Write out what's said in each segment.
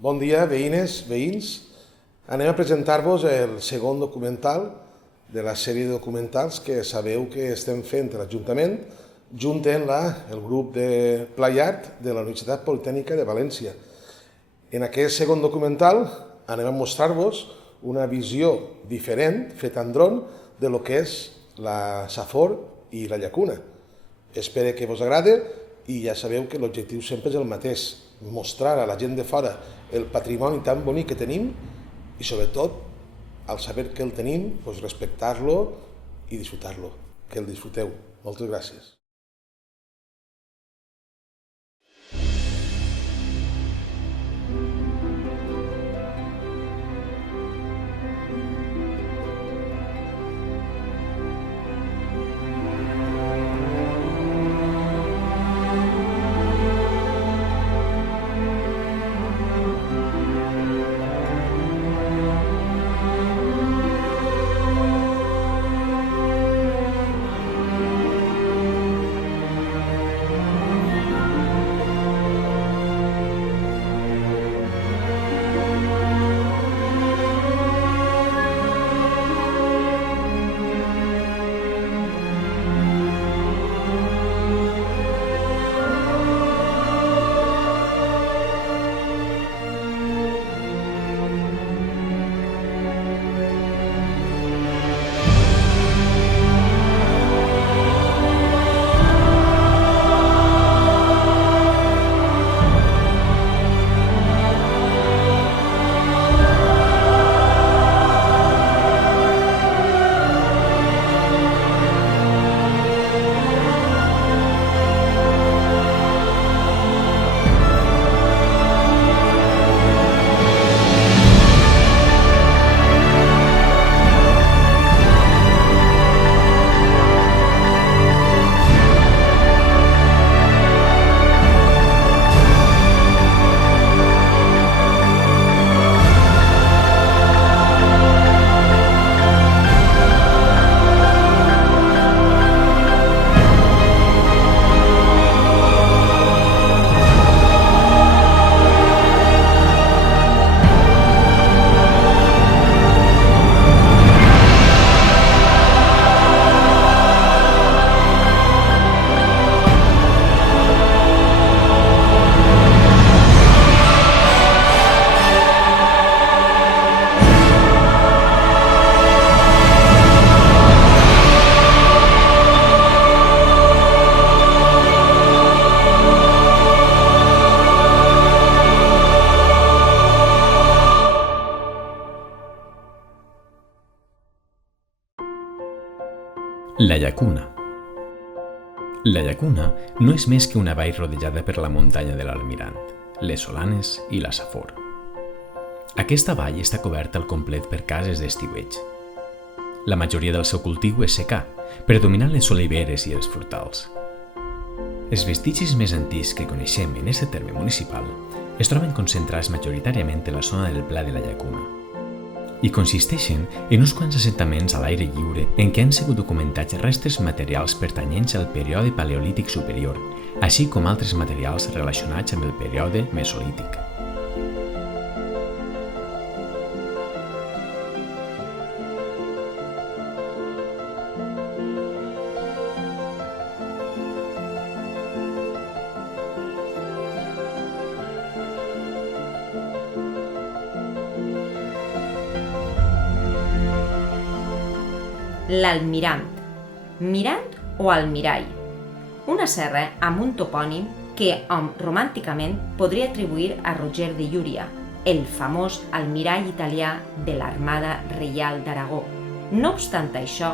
Bon dia, veïnes, veïns. Anem a presentar-vos el segon documental de la sèrie de documentals que sabeu que estem fent a l'Ajuntament junt amb el grup de Playart de la Universitat Politècnica de València. En aquest segon documental anem a mostrar-vos una visió diferent, feta en dron, de lo que és la Safor i la Llacuna. Espero que vos agrade i ja sabeu que l'objectiu sempre és el mateix, mostrar a la gent de fora el patrimoni tan bonic que tenim i sobretot, al saber que el tenim, respectar-lo i disfrutar-lo. Que el disfruteu. Moltes gràcies. La Llacuna. La Llacuna no és més que una vall rodejada per la muntanya de l'Almirant, les Solanes i la Safor. Aquesta vall està coberta al complet per cases d'estiueig. La majoria del seu cultiu és secà, predominant les oliveres i els frutals. Els vestigis més antics que coneixem en aquest terme municipal es troben concentrats majoritàriament en la zona del Pla de la Llacuna i consisteixen en uns quants assentaments a l'aire lliure en què han sigut documentats restes materials pertanyents al període paleolític superior, així com altres materials relacionats amb el període mesolític. L'Almirant, Mirant o Almirall, una serra amb un topònim que hom romànticament podria atribuir a Roger de Llúria, el famós almirall italià de l'Armada Reial d'Aragó. No obstant això,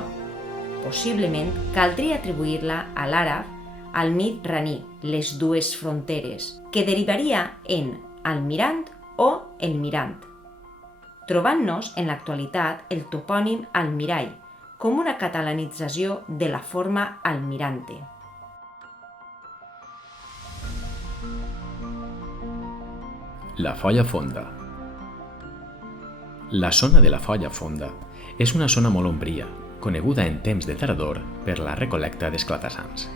possiblement caldria atribuir-la a l'àrab al-Mid-Rani, les dues fronteres, que derivaria en Almirant o el Mirant, trobant-nos en l'actualitat el topònim Almirall, com una catalanització de la forma Almirante. La Folla Fonda. La zona de la Folla Fonda és una zona molt ombria, coneguda en temps de tardor per la recol·lecta d'esclata-sangs.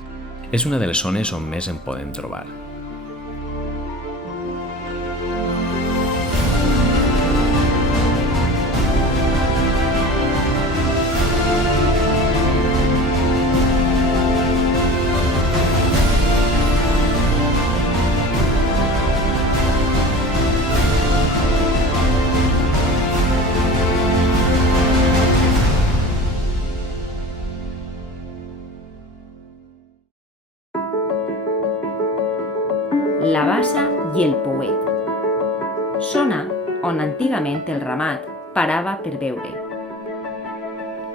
És una de les zones on més en podem trobar. la Bassa i el Pouet. Zona on antigament el ramat parava per beure.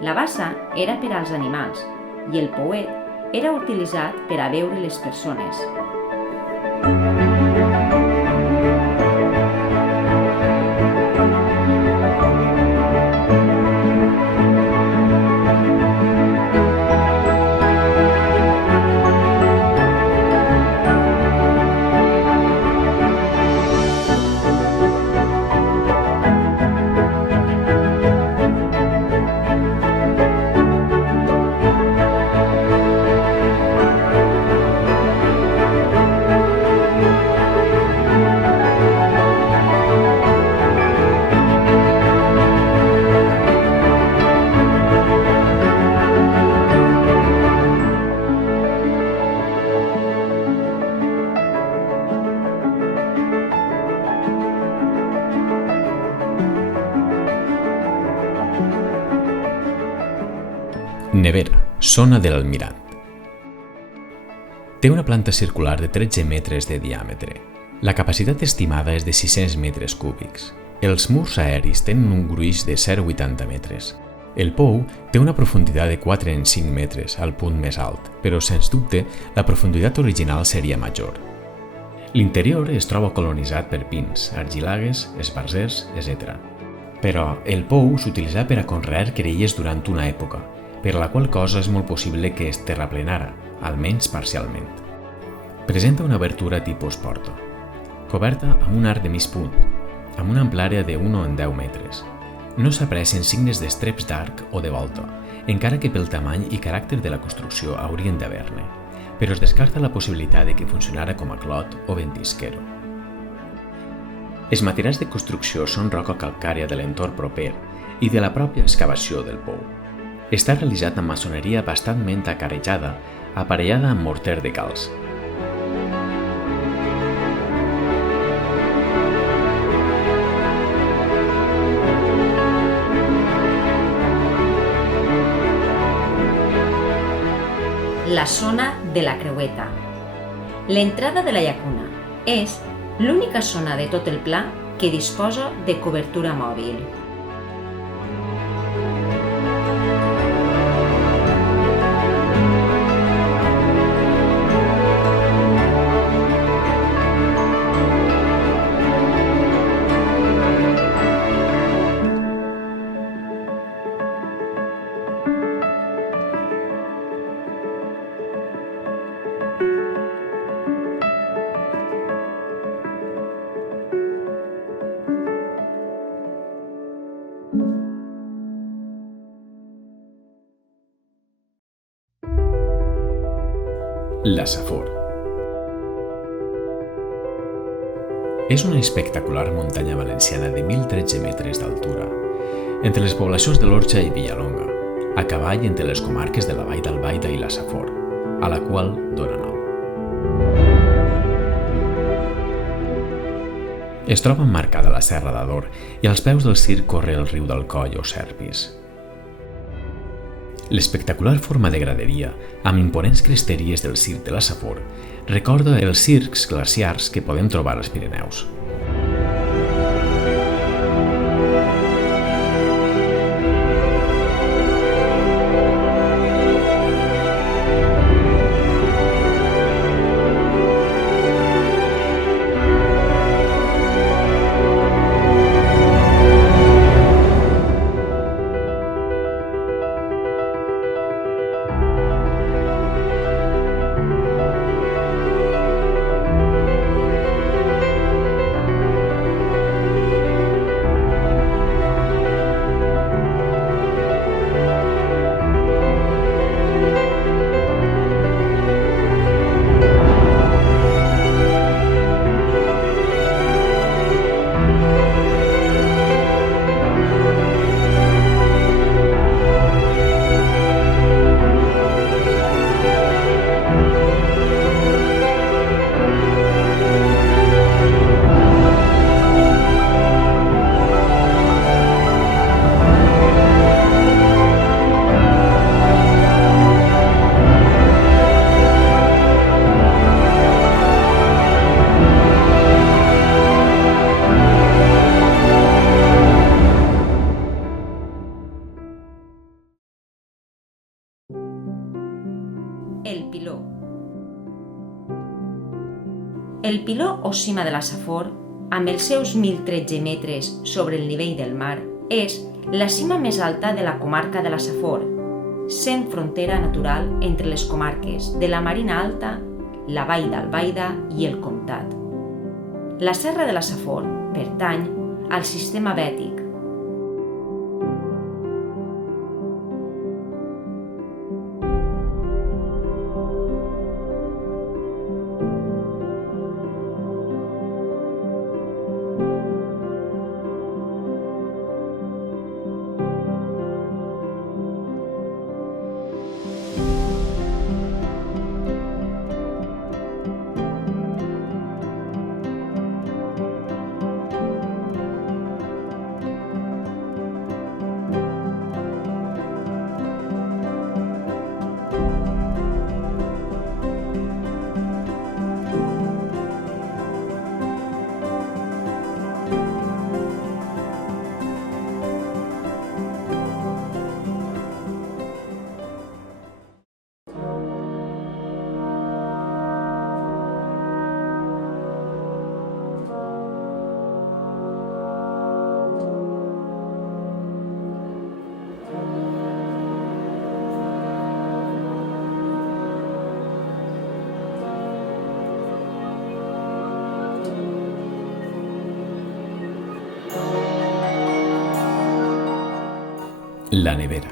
La bassa era per als animals i el pouet era utilitzat per a beure les persones. Nevera, zona de l'Almirant. Té una planta circular de 13 metres de diàmetre. La capacitat estimada és de 600 metres cúbics. Els murs aeris tenen un gruix de 0,80 metres. El pou té una profunditat de 4 en 5 metres al punt més alt, però sens dubte la profunditat original seria major. L'interior es troba colonitzat per pins, argilagues, esbarzers, etc. Però el pou s'utilitzà per a conrear querelles durant una època, per la qual cosa és molt possible que es terraplenara, almenys parcialment. Presenta una obertura tipus porta, coberta amb un arc de mig punt, amb una amplària de 1 en 10 metres. No s'aprecien signes d'estreps d'arc o de volta, encara que pel tamany i caràcter de la construcció haurien d'haver-ne, però es descarta la possibilitat de que funcionara com a clot o ventisquero. Els materials de construcció són roca calcària de l'entorn proper i de la pròpia excavació del pou. Està realitzat amb maçoneria bastantment acarejada, aparellada amb morter de calç. La zona de la Creueta. L'entrada de la llacuna és l'única zona de tot el pla que disposa de cobertura mòbil. La Safor. És una espectacular muntanya valenciana de 1.013 metres d'altura, entre les poblacions de l'Orxa i Villalonga, a cavall entre les comarques de la Vall d'Albaida i la Safor, a la qual dóna nom. Es troba emmarcada a la Serra d'Ador i als peus del circ corre el riu d'Alcoi o Serpis. L'espectacular forma de graderia, amb imponents cresteries del circ de la Safor, recorda els circs glaciars que podem trobar als Pirineus. El Piló. El Piló o cima de la Safor, amb els seus 1.013 metres sobre el nivell del mar, és la cima més alta de la comarca de la Safor, sent frontera natural entre les comarques de la Marina Alta, la Vall d'Albaida i el Comtat. La Serra de la Safor pertany al sistema Bètic. La Nevera.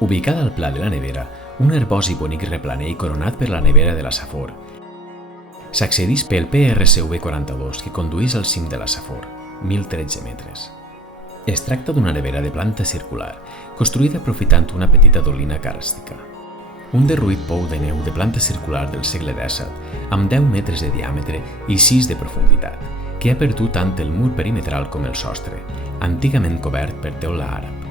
Ubicada al Pla de la Nevera, un herbós i bonic replanell coronat per la Nevera de la Safor. S'accedeix pel PRCV 42 que condueix al cim de la Safor, 1.013 metres. Es tracta d'una nevera de planta circular, construïda aprofitant una petita dolina càrstica. Un derruït pou de neu de planta circular del segle XVII, amb 10 metres de diàmetre i 6 de profunditat, que ha perdut tant el mur perimetral com el sostre, antigament cobert per teula àrab.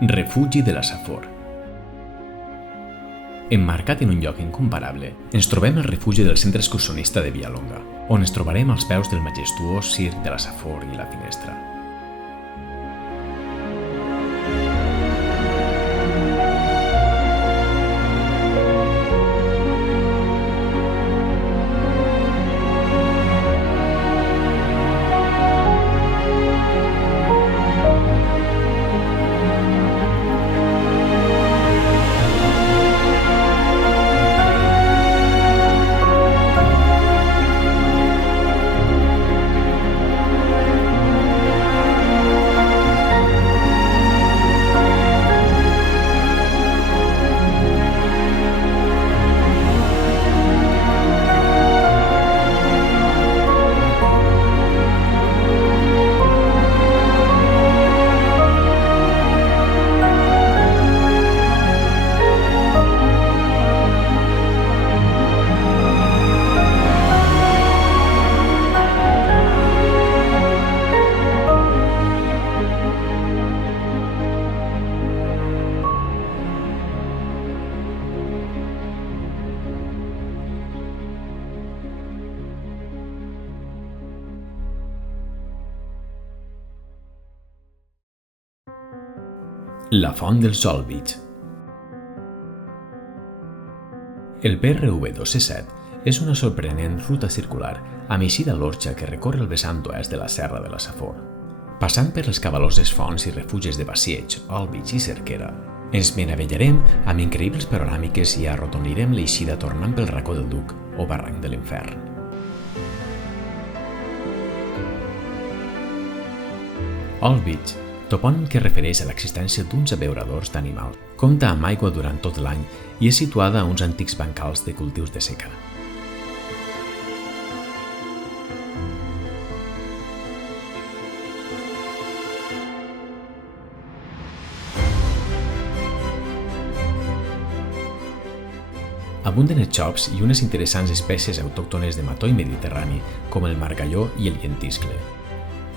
Refugi de la Safor. Emmarcat en un lloc incomparable, ens trobem al refugi del Centre Excursionista de Villalonga, on ens trobarem als peus del majestuós circ de la Safor i la Finestra. La font del Solvig. El PRV 2C7 és una sorprenent ruta circular amb eixida a l'Orxa que recorre el vessant oest de la Serra de la Safor. Passant per les cabaloses fonts i refugis de Bacieig, Olvig i Cerquera, ens meravellarem amb increïbles panoràmiques i arrodonirem l'eixida tornant pel racó del Duc o barranc de l'Infern. Olvig, topònim que refereix a l'existència d'uns abeuradors d'animals, compta amb aigua durant tot l'any i és situada a uns antics bancals de cultius de secà. Abunden els xops i unes interessants espècies autòctones de matoll mediterrani com el margalló i el llentiscle.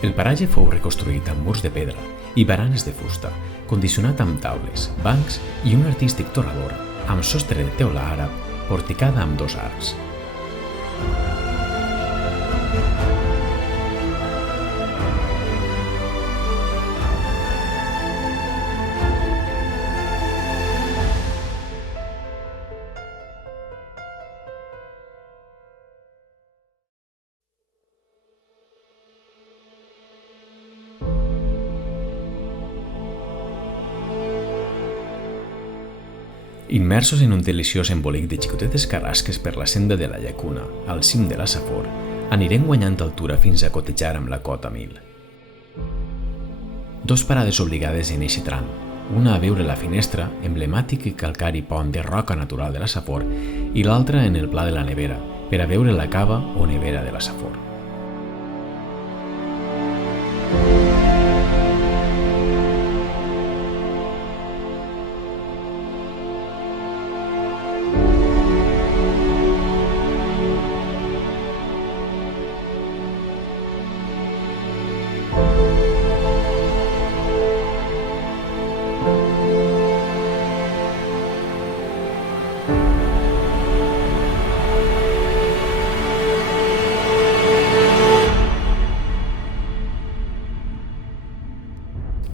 El paratge fou reconstruït amb murs de pedra i baranes de fusta, condicionat amb taules, bancs i un artístic torrador amb sostre de teula àrab porticada amb 2 arcs. Immersos en un deliciós embolic de xicotetes carrasques per la senda de la Llacuna, al cim de la Safor, anirem guanyant altura fins a cotejar amb la cota 1000. 2 parades obligades en eixe tram, una a veure la Finestra, emblemàtic i calcari pont de roca natural de la Safor, i l'altra en el Pla de la Nevera, per a veure la cava o nevera de la Safor.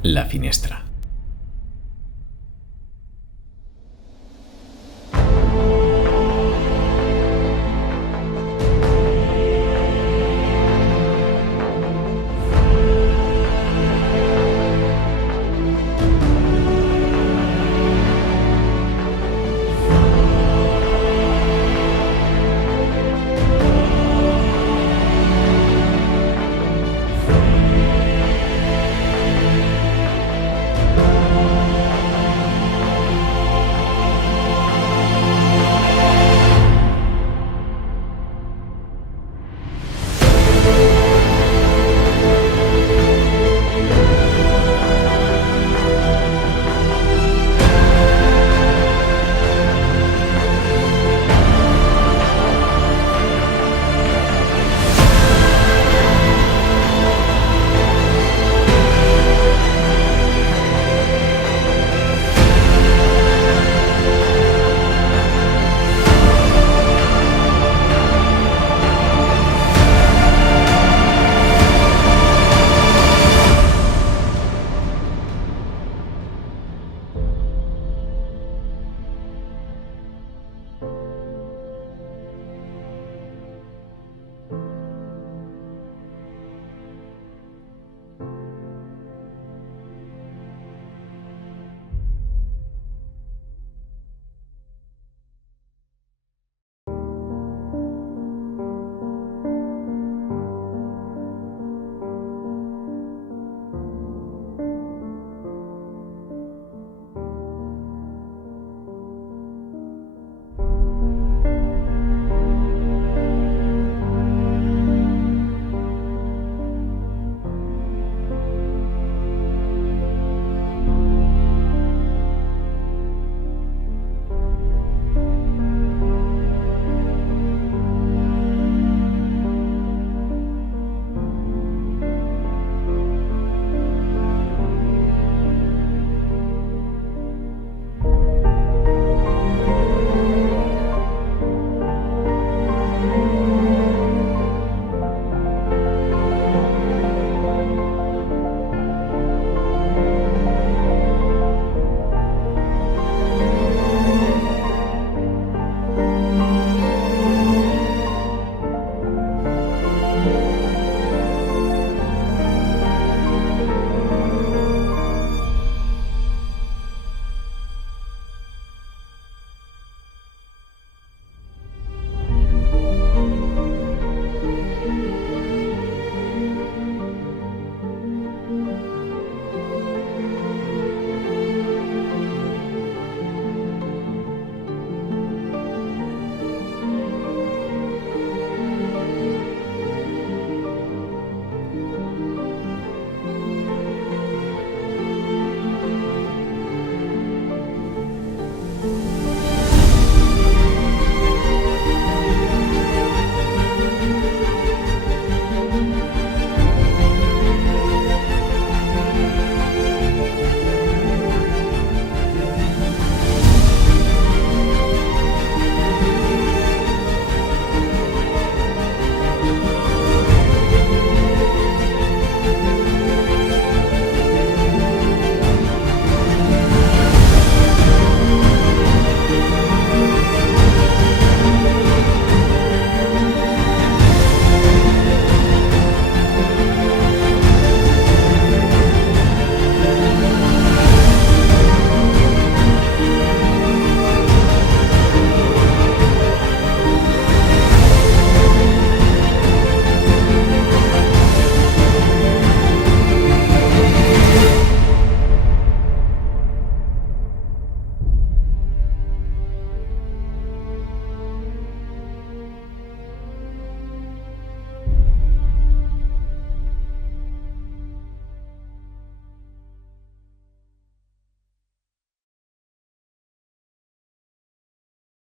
La Finestra.